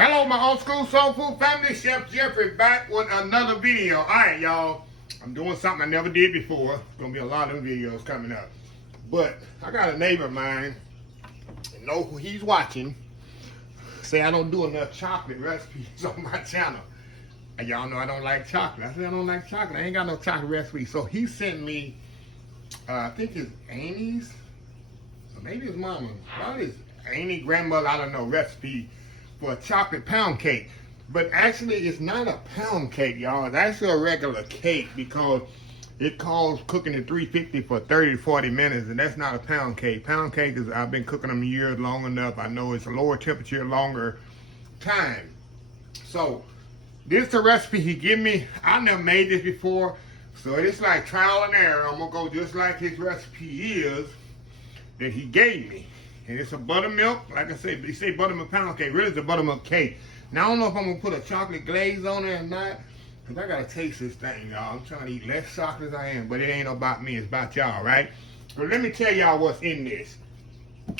Hello, my old school soul food family. Chef Jeffrey back with another video. All right, y'all. I'm doing something I never did before. There's gonna be a lot of them videos coming up. But I got a neighbor of mine, and know who he's watching, say I don't do enough chocolate recipes on my channel. And y'all know I don't like chocolate. I said I don't like chocolate. I ain't got no chocolate recipes. So he sent me, I think it's Amy's, or maybe his mama. Probably his Amy grandmother, I don't know, recipe for a chocolate pound cake. But actually it's not a pound cake, y'all. It's actually a regular cake because it calls cooking at 350 for 30 to 40 minutes, and that's not a pound cake. Pound cake is, I've been cooking them years long enough. I know it's a lower temperature, longer time. So this is the recipe he gave me. I never made this before, so it's like trial and error. I'm gonna go just like his recipe is that he gave me. And it's a buttermilk, like I said, they say buttermilk pound cake. Really, it's a buttermilk cake. Now, I don't know if I'm going to put a chocolate glaze on it or not, because I got to taste this thing, y'all. I'm trying to eat less chocolate as I am, but it ain't about me. It's about y'all, right? So let me tell y'all what's in this.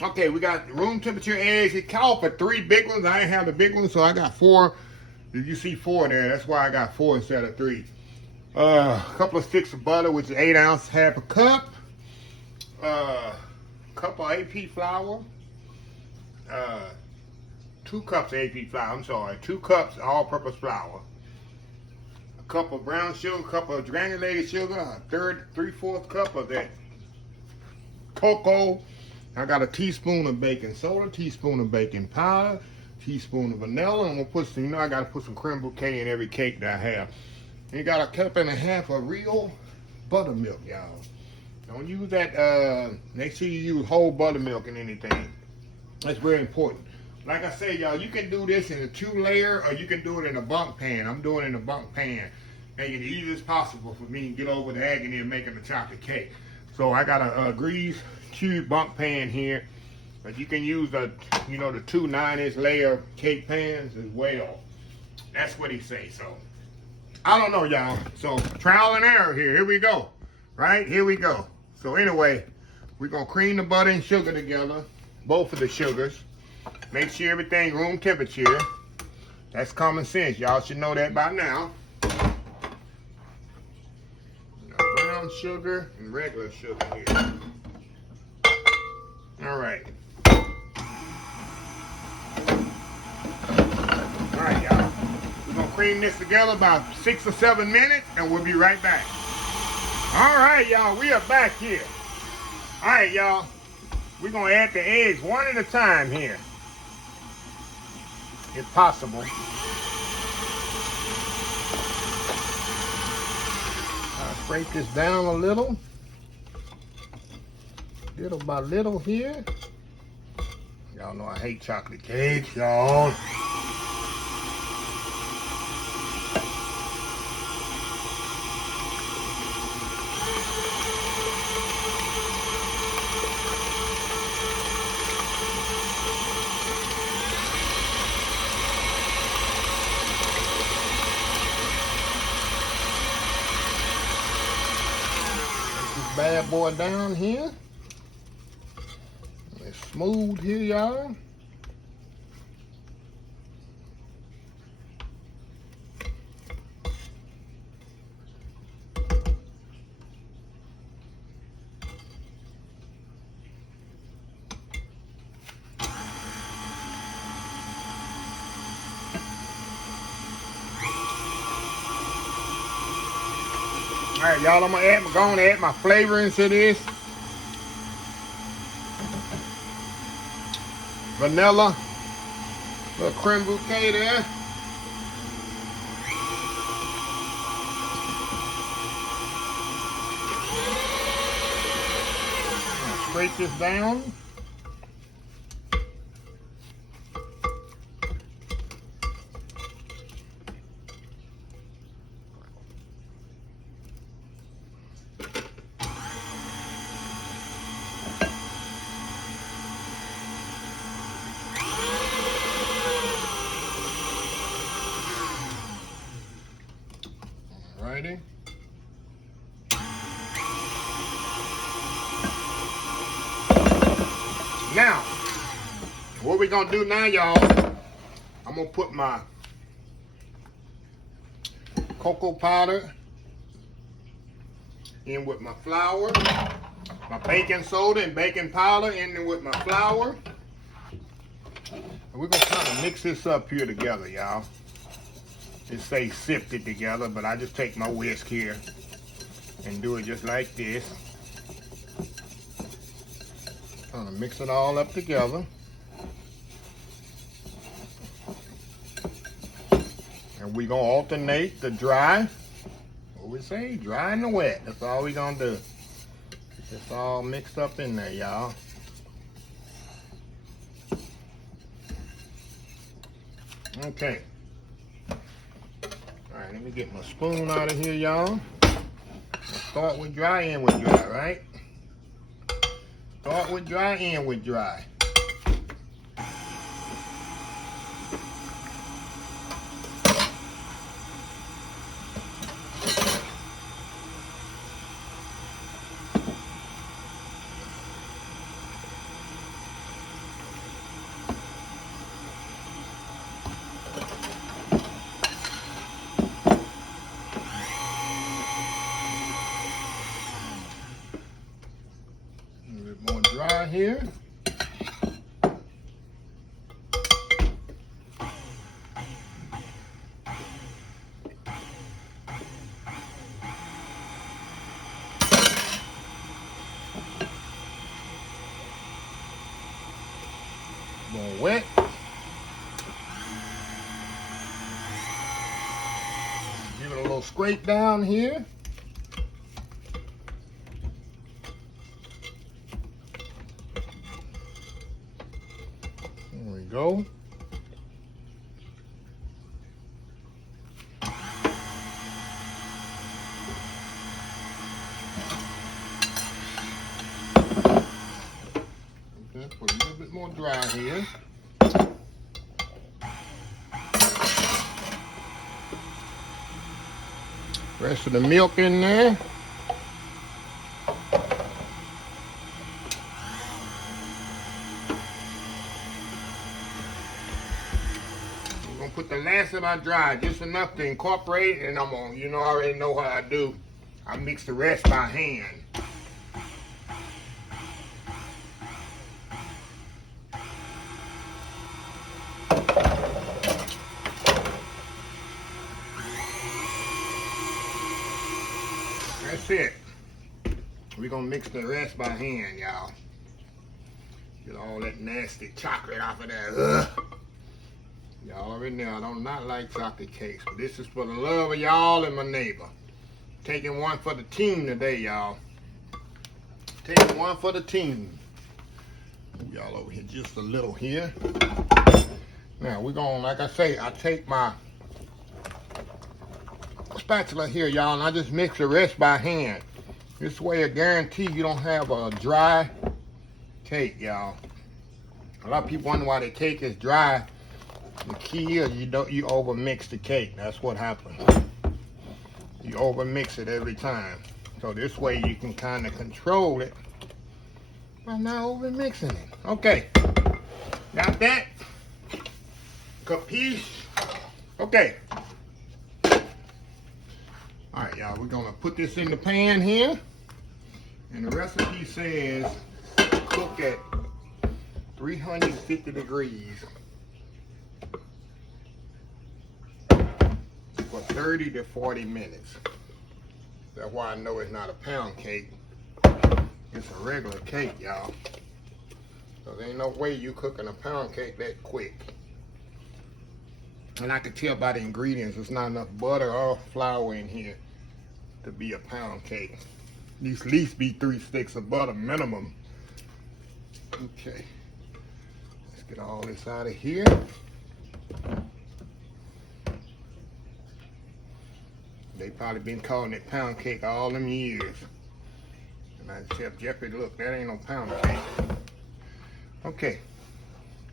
Okay, we got room temperature eggs. It called for 3 big ones. I didn't have the big ones, so I got 4. If you see 4 there, that's why I got 4 instead of 3. A couple of sticks of butter, which is 8 ounces, half a cup. Cup of AP flour, 2 cups of AP flour, I'm sorry, 2 cups all-purpose flour, a cup of brown sugar, a cup of granulated sugar, a 3/4 cup of that cocoa. I got a teaspoon of baking soda, teaspoon of baking powder, teaspoon of vanilla. I'm gonna put some, you know, I gotta put some creme brulee in every cake that I have. And you got a cup and a half of real buttermilk, y'all. Don't use that, make sure you use whole buttermilk in anything. That's very important. Like I said, y'all, you can do this in a 2-layer or you can do it in a bunk pan. I'm doing it in a bunk pan. Make it easy as possible for me to get over the agony of making a chocolate cake. So I got a grease cube bunk pan here. But you can use the, you know, the 2 9-inch layer cake pans as well. That's what he say. So I don't know, y'all. So trial and error here. Here we go. Right? Here we go. So anyway, we're going to cream the butter and sugar together, both of the sugars. Make sure everything room temperature. That's common sense. Y'all should know that by now. Brown sugar and regular sugar here. All right. All right, y'all. We're going to cream this together about 6 or 7 minutes, and we'll be right back. All right, y'all, we are back here. All right, y'all, we're going to add the eggs one at a time here, if possible. I'll scrape this down a little by little here. Y'all know I hate chocolate cakes, y'all. Bad boy down here. It's smooth here, y'all. All right, y'all, I'm gonna add my flavorings to this. Vanilla, little creme brulee there. Scrape this down. Alrighty. Now, what we're gonna do now, y'all, I'm gonna put my cocoa powder in with my flour, my baking soda and baking powder in with my flour. And we're gonna kind of mix this up here together, y'all. It says sifted together, but I just take my whisk here and do it just like this. Kind of mix it all up together. And we're gonna alternate the dry, what we say, dry and the wet. That's all we're gonna do. It's all mixed up in there, y'all. Okay. All right, let me get my spoon out of here, y'all. Start with dry, end with dry, right? Start with dry, end with dry. More dry here. More wet. Give it a little scrape down here. There we go. Okay, put a little bit more dry here. Rest of the milk in there. Put the last of my dry, just enough to incorporate, and I'm on. You know, I already know how I do. I mix the rest by hand. That's it. We're gonna mix the rest by hand, y'all. Get all that nasty chocolate off of there. Ugh. Y'all already know I do not like chocolate cakes, but this is for the love of y'all and my neighbor. Taking one for the team today, y'all. Taking one for the team. Y'all over here just a little here. Now we're gonna, like I say, I take my spatula here, y'all, and I just mix the rest by hand. This way I guarantee you don't have a dry cake, y'all. A lot of people wonder why the cake is dry. The key is you over mix the cake. That's what happens. You over mix it every time. So this way you can kind of control it by not over mixing it. Okay. Got that? Capiche? Okay. Alright, y'all, we're gonna put this in the pan here. And the recipe says cook at 350 degrees. For 30 to 40 minutes. That's why I know it's not a pound cake. It's a regular cake, y'all. So there ain't no way you cooking a pound cake that quick. And I can tell by the ingredients, there's not enough butter or flour in here to be a pound cake. At least be 3 sticks of butter minimum. Okay. Let's get all this out of here. They probably been calling it pound cake all them years. And I Chef Jeffrey, look, that ain't no pound cake. Okay,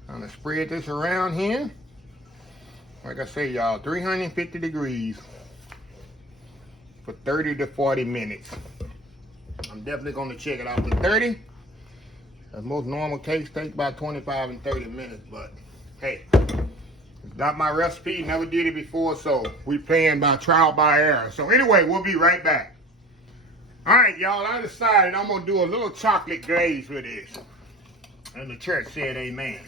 I'm gonna spread this around here. Like I say, y'all, 350 degrees for 30 to 40 minutes. I'm definitely gonna check it out for 30. Most normal cakes take about 25 and 30 minutes, but hey, it's Got my recipe, never did it before, so we playing by trial by error. So anyway, we'll be right back. All right, y'all, I decided I'm gonna do a little chocolate glaze with this. And the church said amen.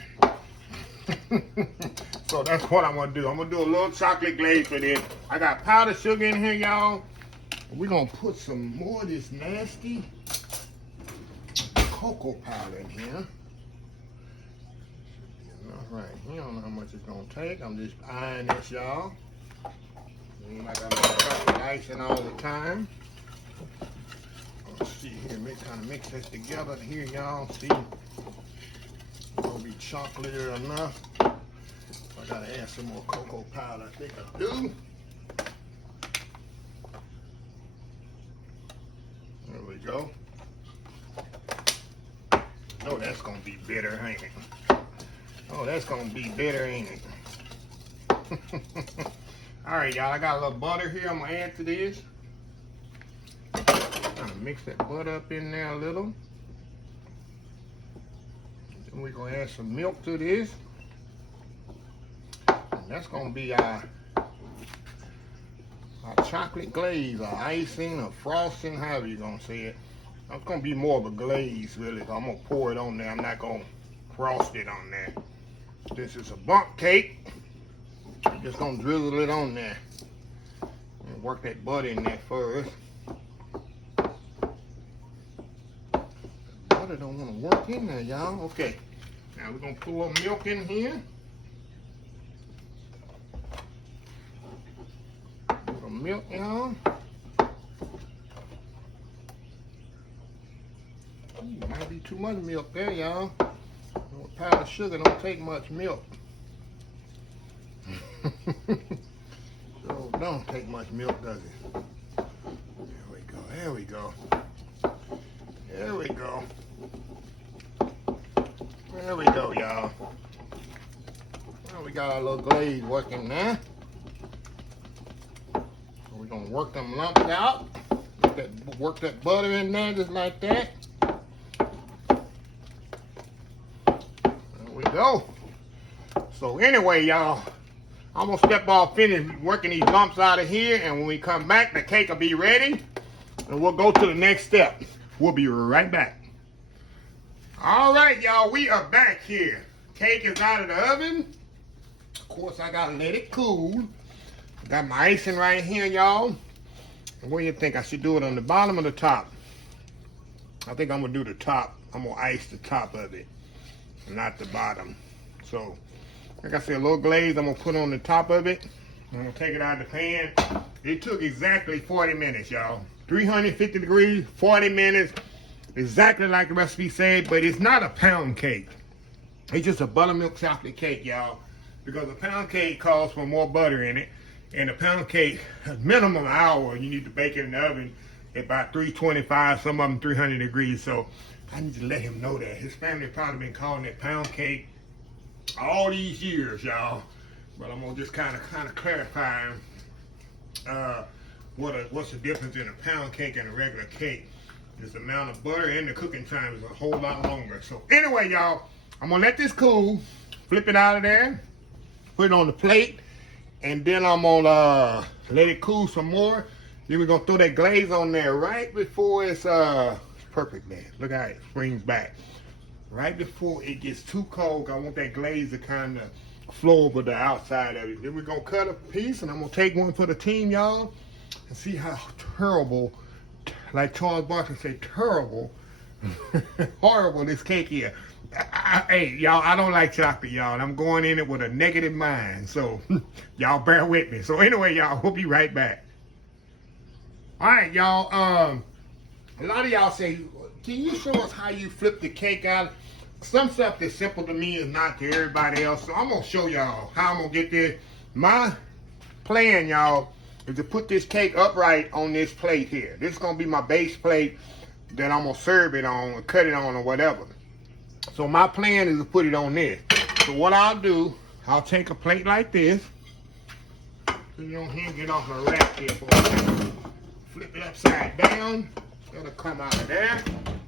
So that's what I'm gonna do. I'm gonna do a little chocolate glaze with this. I got powdered sugar in here, y'all. We're gonna put some more of this nasty cocoa powder in here. All right, I don't know how much it's gonna take. I'm just eyeing this, y'all. I got icing all the time. Let's see here, kind of mix this together here, y'all. See, it's gonna be chocolatey enough. I gotta add some more cocoa powder. I think I do. There we go. Oh, that's gonna be bitter, ain't it? Oh, that's gonna be bitter, ain't it? All right, y'all, I got a little butter here I'm gonna add to this. I'm gonna mix that butter up in there a little. Then we're gonna add some milk to this. And that's gonna be our chocolate glaze, or icing, or frosting, however you're gonna say it. It's gonna be more of a glaze, really. I'm gonna pour it on there. I'm not gonna frost it on there. This is a bundt cake. I'm just gonna drizzle it on there and work that butter in there first. Butter don't want to work in there, y'all. Okay, now we're gonna put a little milk in here. A little milk, y'all. Might be too much milk there, y'all. A pound of sugar don't take much milk. So don't take much milk, does it? There we go, there we go. There we go. There we go, y'all. Well, we got our little glaze working now. So we're gonna work them lumps out. Work that butter in there just like that. There we go. So anyway, y'all, I'm gonna step off, finish working these lumps out of here, and when we come back, the cake will be ready, and we'll go to the next step. We'll be right back. All right, y'all, we are back here. Cake is out of the oven. Of course, I gotta let it cool. Got my icing right here, y'all. And what do you think? I should do it on the bottom or the top? I think I'm gonna do the top. I'm gonna ice the top of it, not the bottom. So, like I said, a little glaze I'm gonna put on the top of it. I'm gonna take it out of the pan. It took exactly 40 minutes, y'all. 350 degrees, 40 minutes. Exactly like the recipe said, but it's not a pound cake. It's just a buttermilk chocolate cake, y'all. Because a pound cake calls for more butter in it. And a pound cake, a minimum hour, you need to bake it in the oven at about 325, some of them 300 degrees. So I need to let him know that. His family probably been calling it pound cake all these years, y'all. But I'm gonna just kind of clarify what's the difference in a pound cake and a regular cake. This amount of butter and the cooking time is a whole lot longer. So anyway, y'all, I'm gonna let this cool, flip it out of there, put it on the plate, and then I'm gonna let it cool some more. Then we're gonna throw that glaze on there right before it's perfect, man. Look how it springs back. Right before it gets too cold, I want that glaze to kind of flow over the outside of it. Then we're gonna cut a piece, and I'm gonna take one for the team, y'all, and see how terrible, like Charles Barkley said, terrible, horrible this cake is. Hey, y'all, I don't like chocolate, y'all, and I'm going in it with a negative mind, so y'all bear with me. So anyway, y'all, we'll be right back. All right, y'all, a lot of y'all say, can you show us how you flip the cake out? Some stuff that's simple to me is not to everybody else, so I'm gonna show y'all how I'm gonna get this. My plan, y'all, is to put this cake upright on this plate here. This is gonna be my base plate that I'm gonna serve it on, or cut it on, or whatever. So my plan is to put it on this. So what I'll do, I'll take a plate like this, put it on here, get off my rack here for a second. Flip it upside down. It'll come out of there.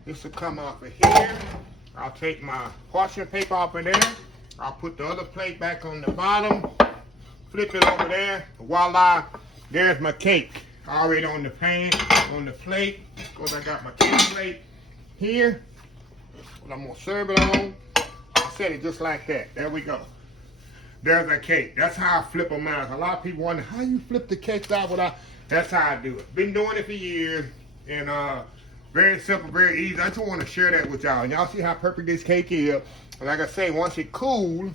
This will come off of here. I'll take my parchment paper off of there. I'll put the other plate back on the bottom. Flip it over there. Voila. There's my cake. Already on the pan, on the plate. Of course, I got my cake plate here. What I'm going to serve it on. I set it just like that. There we go. There's a cake. That's how I flip them out. A lot of people wonder how you flip the cakes out without. That's how I do it. Been doing it for years. And very simple, very easy. I just want to share that with y'all. Y'all see how perfect this cake is. Like I say, once it cools,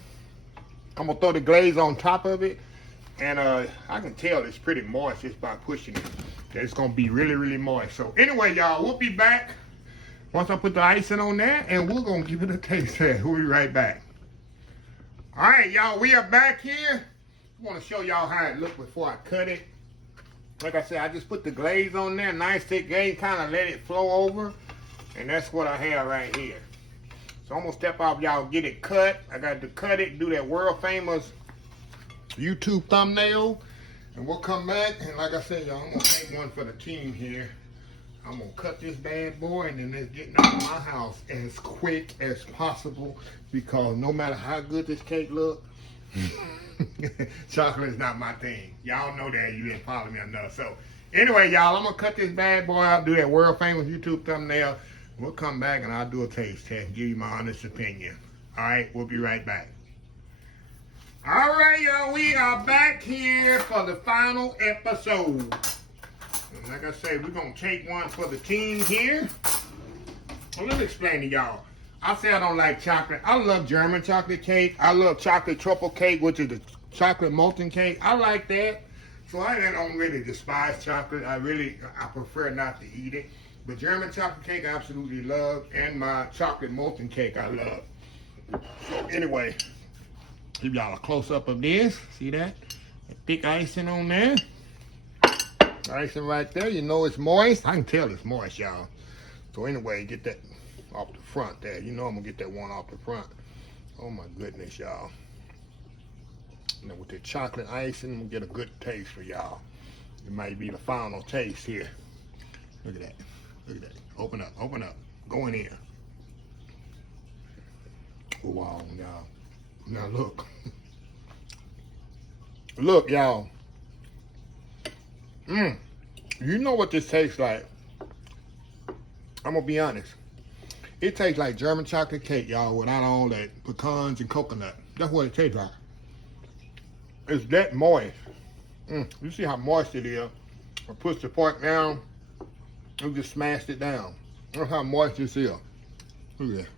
I'm going to throw the glaze on top of it. And I can tell it's pretty moist just by pushing it. It's going to be really, really moist. So anyway, y'all, we'll be back once I put the icing on there. And we're going to give it a taste test. We'll be right back. All right, y'all, we are back here. I want to show y'all how it looked before I cut it. Like I said, I just put the glaze on there. Nice thick glaze, kind of let it flow over. And that's what I have right here. So I'm going to step off, y'all, get it cut. I got to cut it, do that world famous YouTube thumbnail, and we'll come back. And like I said, y'all, I'm gonna take one for the team here. I'm gonna cut this bad boy, and then it's getting out of my house as quick as possible, because no matter how good this cake look, chocolate is not my thing. Y'all know that. You didn't follow me enough. So anyway, y'all, I'm gonna cut this bad boy out, do that world famous YouTube thumbnail. We'll come back and I'll do a taste test, give you my honest opinion. All right, we'll be right back. All right, y'all, we are back here for the final episode. And like I say, we're going to take one for the team here. Well, let me explain to y'all. I say I don't like chocolate. I love German chocolate cake. I love chocolate truffle cake, which is the chocolate molten cake. I like that. So I don't really despise chocolate. I prefer not to eat it. But German chocolate cake I absolutely love. And my chocolate molten cake I love. So anyway, give y'all a close-up of this. See that? Thick icing on there. Icing right there. You know it's moist. I can tell it's moist, y'all. So anyway, get that off the front there. You know I'm going to get that one off the front. Oh, my goodness, y'all. Now, with the chocolate icing, I'm going to get a good taste for y'all. It might be the final taste here. Look at that. Look at that. Open up. Open up. Go in here. Oh, wow, y'all. Now look, look, y'all. You know what this tastes like? I'm gonna be honest. It tastes like German chocolate cake, y'all, without all that pecans and coconut. That's what it tastes like. It's that moist. You see how moist it is? I pushed the fork down and just smashed it down. That's how moist this is. Look at that.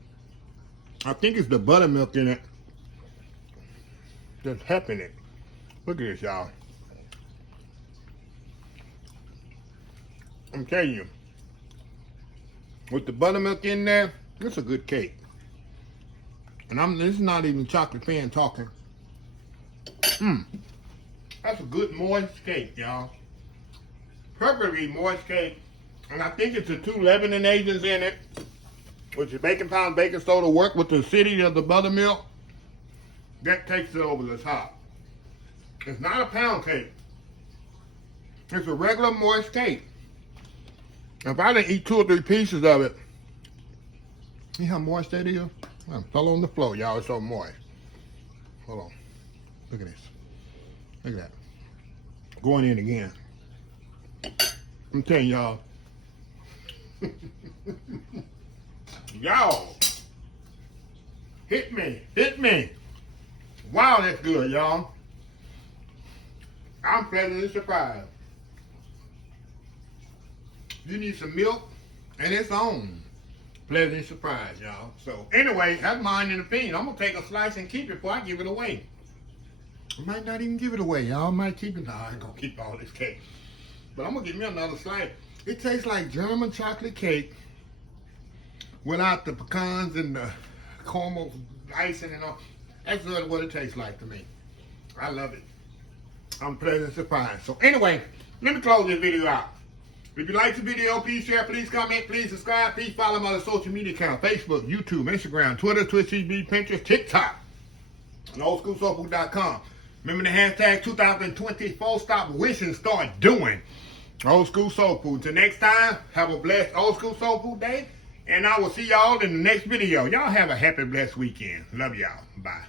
I think it's the buttermilk in it that's helping it. Look at this, y'all. I'm telling you, with the buttermilk in there, it's a good cake. And this is not even chocolate fan talking. That's a good moist cake, y'all. Perfectly moist cake. And I think it's the 2 leavening agents in it, which is baking powder, baking soda, work with the acidity of the buttermilk. That takes it over the top. It's not a pound cake. It's a regular moist cake. If I didn't eat 2 or 3 pieces of it, see how moist that is? I fell on the floor, y'all. It's so moist. Hold on. Look at this. Look at that. Going in again. I'm telling y'all. Y'all. Hit me. Hit me. Wow, that's good, y'all. I'm pleasantly surprised. You need some milk, and it's on. Pleasantly surprised, y'all. So, anyway, that's mine in the opinion. I'm going to take a slice and keep it before I give it away. I might not even give it away, y'all. I might keep it. No, I ain't going to keep all this cake. But I'm going to give me another slice. It tastes like German chocolate cake without the pecans and the caramel icing and all. That's really what it tastes like to me. I love it. I'm pleasantly surprised. So anyway, let me close this video out. If you like the video, please share, please comment, please subscribe, please follow my other social media accounts, Facebook, YouTube, Instagram, Twitter, Twitch TV, Pinterest, TikTok, and oldschoolsoulfood.com. Remember the hashtag 2024, stop wishing, start doing. Old School Soul Food. Till next time, have a blessed Old School Soul Food day, and I will see y'all in the next video. Y'all have a happy, blessed weekend. Love y'all. Bye.